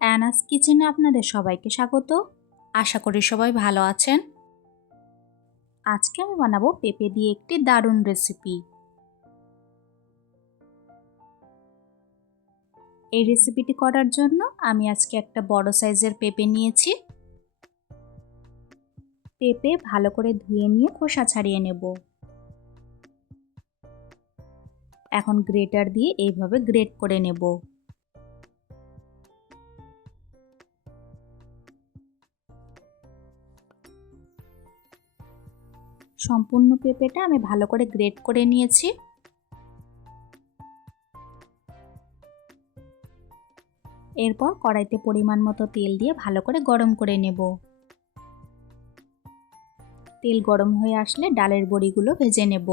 অ্যানাস কিচেনে আপনাদের সবাইকে স্বাগত। আশা করি সবাই ভালো আছেন। আজকে আমি বানাবো পেঁপে দিয়ে একটি দারুণ রেসিপি। এই রেসিপিটি করার জন্য আমি আজকে একটা বড় সাইজের পেঁপে নিয়েছি। পেঁপে ভালো করে ধুয়ে নিয়ে খোসা ছাড়িয়ে নেব। এখন গ্রেটার দিয়ে এইভাবে গ্রেট করে নেব। সম্পূর্ণ পেঁপেটা আমি ভালো করে গ্রেট করে নিয়েছি। এরপর কড়াইতে পরিমাণ মতো তেল দিয়ে ভালো করে গরম করে নেব। তেল গরম হয়ে আসলে ডালের বড়িগুলো ভেজে নেব।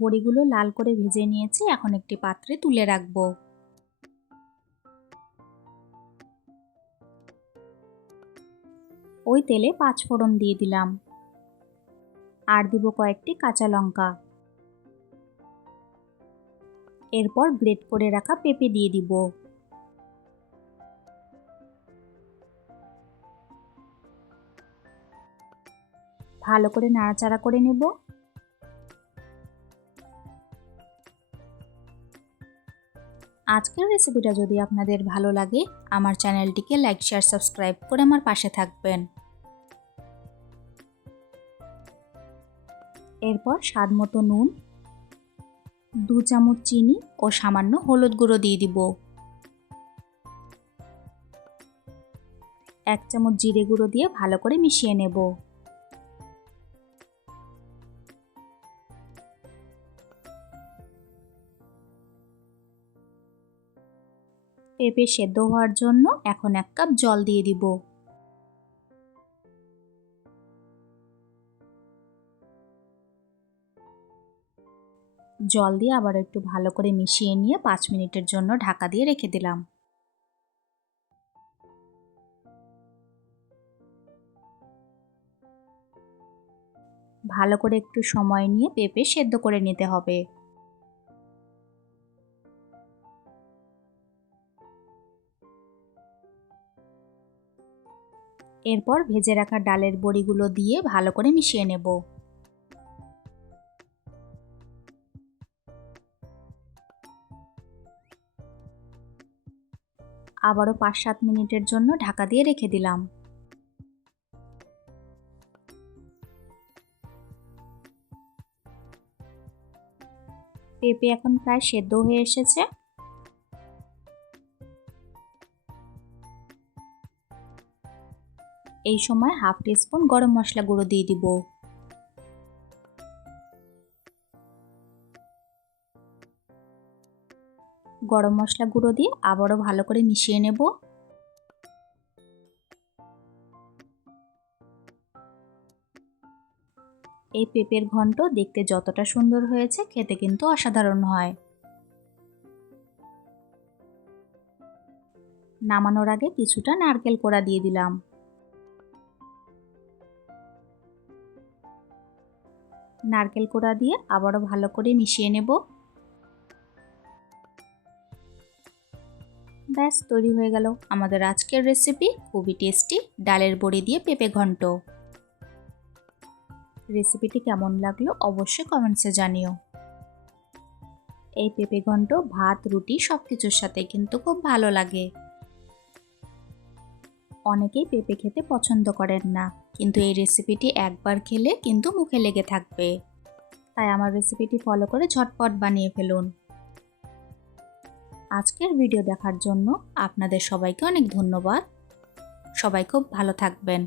বড়িগুলো লাল করে ভেজে নিয়েছি, এখন একটি পাত্রে তুলে রাখব। ওই তেলে 5 ফোড়ন দিয়ে দিলাম, আর দিব কয়েকটি কাঁচা লঙ্কা। এরপর গ্রেট করে রাখা পেঁপে দিয়ে দিব। ভালো করে নাড়াচাড়া করে নেব। আজকের রেসিপিটা যদি আপনাদের ভালো লাগে, আমার চ্যানেলটিকে লাইক, শেয়ার, সাবস্ক্রাইব করে আমার পাশে থাকবেন। এরপর স্বাদ মতো নুন, 2 চামচ চিনি ও সামান্য হলুদ গুঁড়ো দিয়ে দিব। 1 চামচ জিরে গুঁড়ো দিয়ে ভালো করে মিশিয়ে নেব। পেঁপে সেদ্ধ হওয়ার জন্য এখন 1 কাপ জল দিয়ে দিব। জল দিয়ে আবার একটু ভালো করে মিশিয়ে নিয়ে 5 মিনিটের জন্য ঢাকা দিয়ে রেখে দিলাম। ভালো করে একটু সময় নিয়ে পেঁপে সেদ্ধ করে নিতে হবে। এরপর ভেজে রাখা ডালের বড়িগুলো দিয়ে ভালো করে মিশিয়ে নেব। আবারও 5-7 মিনিটের জন্য ঢাকা দিয়ে রেখে দিলাম। পেঁপে এখন প্রায় সেদ্ধ হয়ে এসেছে। এই সময় হাফ টিস্পুন গরম মশলা গুঁড়ো দিয়ে দিব। গরম মশলা গুঁড়ো দিয়ে আবারও ভালো করে মিশিয়ে নেব। এই পেঁপের ঘন্ট দেখতে যতটা সুন্দর হয়েছে, খেতে কিন্তু অসাধারণ হয়। নামানোর আগে কিছুটা নারকেল কোড়া দিয়ে দিলাম। নারকেল কোড়া দিয়ে আবারও ভালো করে মিশিয়ে নেব। ব্যাস তৈরি হয়ে গেল আমাদের আজকের রেসিপি, খুবই টেস্টি ডালের বড়ি দিয়ে পেঁপে ঘন্ট। রেসিপিটি কেমন লাগলো অবশ্যই কমেন্টসে জানিও। এই পেঁপে ঘন্ট ভাত, রুটি সব কিছুর সাথে কিন্তু খুব ভালো লাগে। অনেকেই পেঁপে খেতে পছন্দ করেন না, কিন্তু এই রেসিপিটি একবার খেলে কিন্তু মুখে লেগে থাকবে। তাই আমার রেসিপিটি ফলো করে ঝটপট বানিয়ে ফেলুন। আজকের ভিডিও দেখার জন্য আপনাদের সবাইকে অনেক ধন্যবাদ। সবাই খুব ভালো থাকবেন।